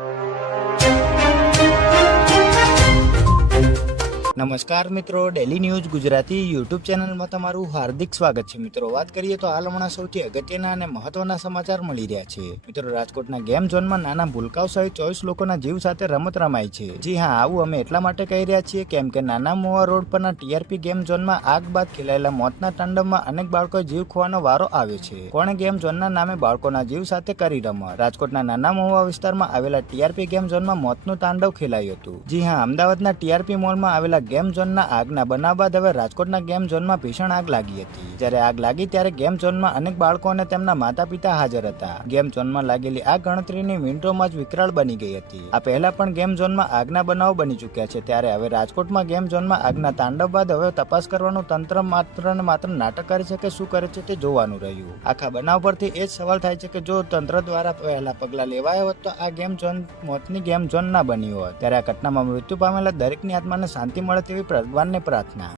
you. નમસ્કાર મિત્રો daily news Gujarati YouTube ચેનલમાં તમારું હાર્દિક સ્વાગત છે. મિત્રો, વાત કરીએ તો હાલ હમણાં સૌથી અગત્યના અને મહત્વના સમાચાર મળી રહ્યા છે. મિત્રો, રાજકોટના ગેમ ઝોનમાં નાના ભૂલકાઓ સહિત ચોવીસ લોકોના જીવ સાથે રમત રમાય છે. જી હા, આવું અમે એટલા માટે કહી રહ્યા છીએ કેમ કે નાના મોવા રોડ પરના ટીઆરપી ગેમ ઝોનમાં આગ બાદ ખેલાયેલા મોતના તાંડવમાં અનેક બાળકો જીવ ખોવાનો વારો આવ્યો છે. કોણે ગેમ ઝોનના નામે બાળકોના જીવ સાથે કરી રમત રાજકોટના નાના મોવા વિસ્તારમાં આવેલા ટીઆરપી ગેમ ઝોનમાં મોતનું તાંડવ ખેલાયું હતું. જી હા, અમદાવાદના ટીઆરપી મોલમાં આવેલા ગેમ ઝોનના આગના બનાવ બાદ હવે રાજકોટના ગેમ ઝોનમાં ભીષણ આગ લાગી હતી. જ્યારે આગ લાગી ત્યારે ગેમ ઝોનમાં અનેક બાળકો અને તેમના માતા પિતા હાજર હતા. ગેમ ઝોનમાં લાગેલી આ ગણતરીની મિનિટોમાં જ વિકરાળ બની ગઈ હતી. આ પહેલા પણ ગેમ ઝોનમાં આગના બનાવો બની ચૂક્યા છે. ત્યારે હવે રાજકોટમાં ગેમ ઝોનમાં આગના તાંડવ બાદ હવે તપાસ કરવાનું તંત્ર માત્ર ને માત્ર નાટક કરે છે કે શું કરે છે તે જોવાનું રહ્યું. આખા બનાવ પરથી એ જ સવાલ થાય છે કે જો તંત્ર દ્વારા પહેલા પગલા લેવાયા હોત તો આ ગેમ ઝોન મોતની ગેમ ઝોન ના બની હોત. ત્યારે આ ઘટનામાં મૃત્યુ પામેલા દરેકની આત્માને શાંતિ મળે તેવી ભગવાનને પ્રાર્થના.